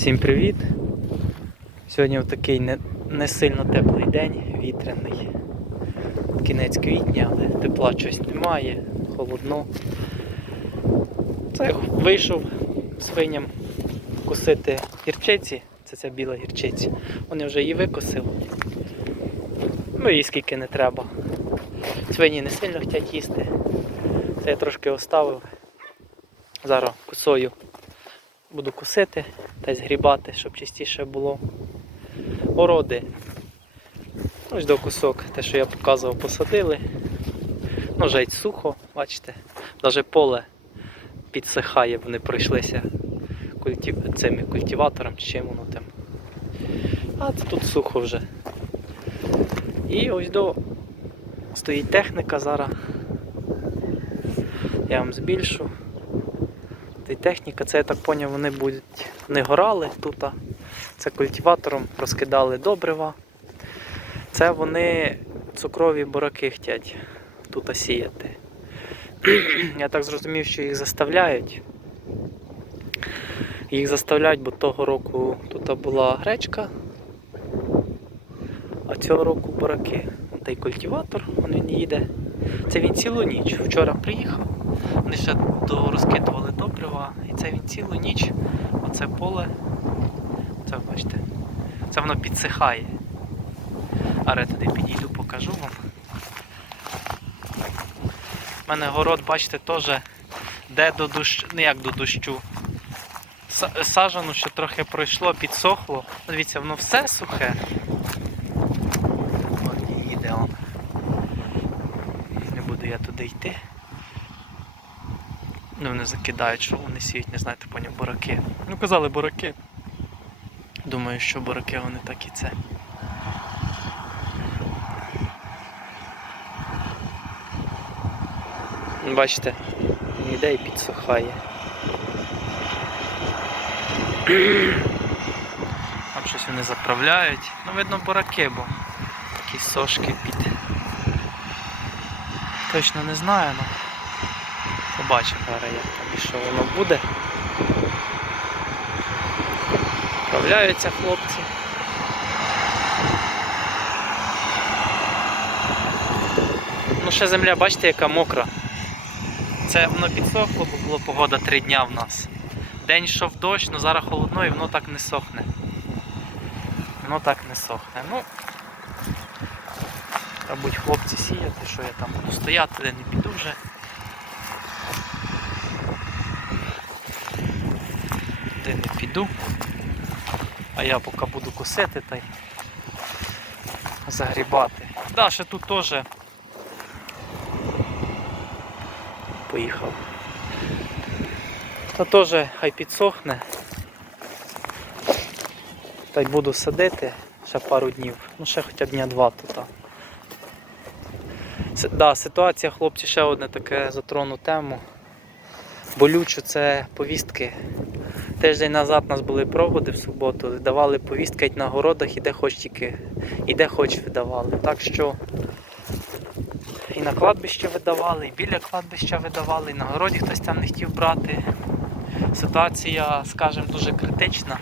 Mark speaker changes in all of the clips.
Speaker 1: Всім привіт! Сьогодні в такий не, не сильно теплий день, вітряний. Кінець квітня, але тепла щось немає, холодно. Це вийшов свиням косити гірчиці, це ця біла гірчиця. Вони вже її викосив. Ну і скільки не треба. Свині не сильно хочуть їсти. Це я трошки оставив. Зараз косою буду косити та згрібати, щоб чистіше було. Городи. Ось до кусок, те, що я показував, посадили. Ну, вже сухо, бачите. Навіть поле підсихає, вони пройшлися культив... цими культиватором чи чим воно там. А це тут сухо вже. І ось до стоїть техніка зараз. Я вам збільшу. Й техніка, це я так поняв, вони будуть не горали тут. Це культиватором розкидали добрива. Це вони цукрові бураки хочуть тут сіяти. Я так зрозумів, що їх заставляють. Їх заставляють, бо того року тут була гречка, а цього року бураки. Та й культиватор, він їде. Це він цілу ніч. Вчора приїхав. Вони ще розкидували добрива, і це він цілу ніч, оце поле, це бачите, це воно підсихає. А я туди підійду, покажу вам. У мене город, бачите, теж де до дощу, не як до дощу. Са- Сажано, що трохи пройшло, підсохло. Дивіться, воно все сухе. От їде он. Не буду я туди йти. Ну, вони закидають, що вони сіють, не знаю, ти поняв, бураки. Ну, казали бураки. Думаю, що бураки вони так і це. Бачите, ніде і підсухає. Там щось вони заправляють. Ну, видно, бураки, бо такі сошки під. Точно не знаю, ну. Побачимо зараз, як там і що воно буде. Справляються хлопці. Ну ще земля, бачите, яка мокра. Це воно підсохло, бо була погода три дня в нас. День йшов дощ, але зараз холодно і воно так не сохне. Воно так не сохне. Ну, будь хлопці сіяти, що я там буду стояти, де не піду вже. Де не піду. А я поки буду косити та й загрібати. Да, тут теж поїхав. Та теж хай підсохне. Та й буду садити ще пару днів. Ну ще хоча дня два тут. Да, ситуація, хлопці, ще одне таке затрону тему. Болючу це повістки. Тиждень назад у нас були проводи в суботу, давали повістки на городах і де хоч тільки, і де хоч видавали. Так що і на кладбище видавали, і біля кладбища видавали, і на городі хтось там не хотів брати. Ситуація, скажімо, дуже критична.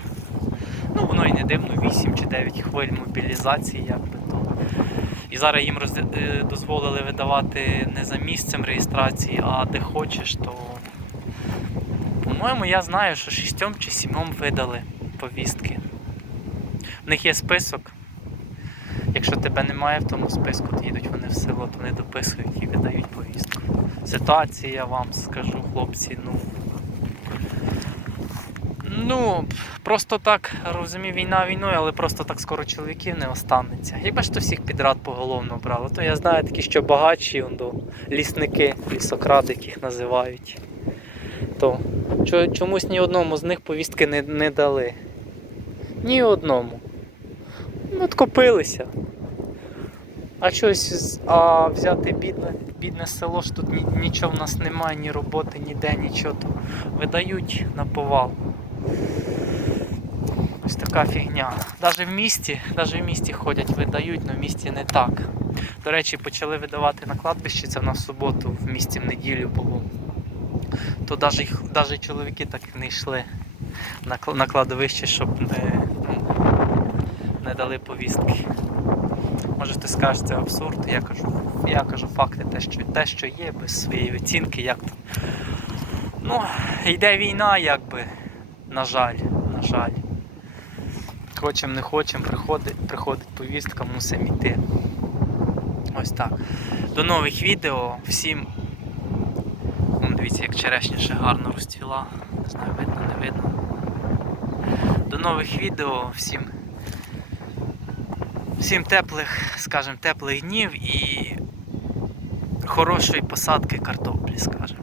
Speaker 1: Ну, воно і не дивно, 8 чи 9 хвиль мобілізації, як би то. І зараз їм роз- е, дозволили видавати не за місцем реєстрації, а де хочеш, то по-моєму, я знаю, що шістьом чи сімом видали повістки. В них є список. Якщо тебе немає в тому списку, то їдуть вони в село, то вони дописують і видають повістку. Ситуація, я вам скажу, хлопці, ну. Ну, просто так, розумію, війна війною, але просто так скоро чоловіків не останеться. Якби ж то всіх підряд поголовно брали, то я знаю такі, що багатші, лісники, лісокради, яких називають. То чомусь ні одному з них повістки не, не дали. Ні одному. Ну, от копилися. А щось а взяти бідне, бідне село, що тут ні, нічого в нас немає, ні роботи, ніде, нічого, то видають на повал. Ось така фігня. Навіть в місті, навіть в місті ходять, видають, але в місті не так. До речі, почали видавати на кладбищі, це в в суботу, в місті в неділю було. То навіть, чоловіки так не йшли. на, кладовище, щоб не, не дали повістки. Може ти скажеш, це абсурд. Я кажу, я кажу факти, те, що, те, що є, без своєї оцінки, як то. Ну, йде війна, якби. На жаль, на жаль. Хочем, не хочем, приходить, приходить повістка, мусимо йти. Ось так. До нових відео. Всім. Дивіться, як черешня ще гарно розцвіла. Не знаю, видно, не видно. До нових відео. Всім. Всім теплих, скажімо, теплих днів і хорошої посадки картоплі, скажімо.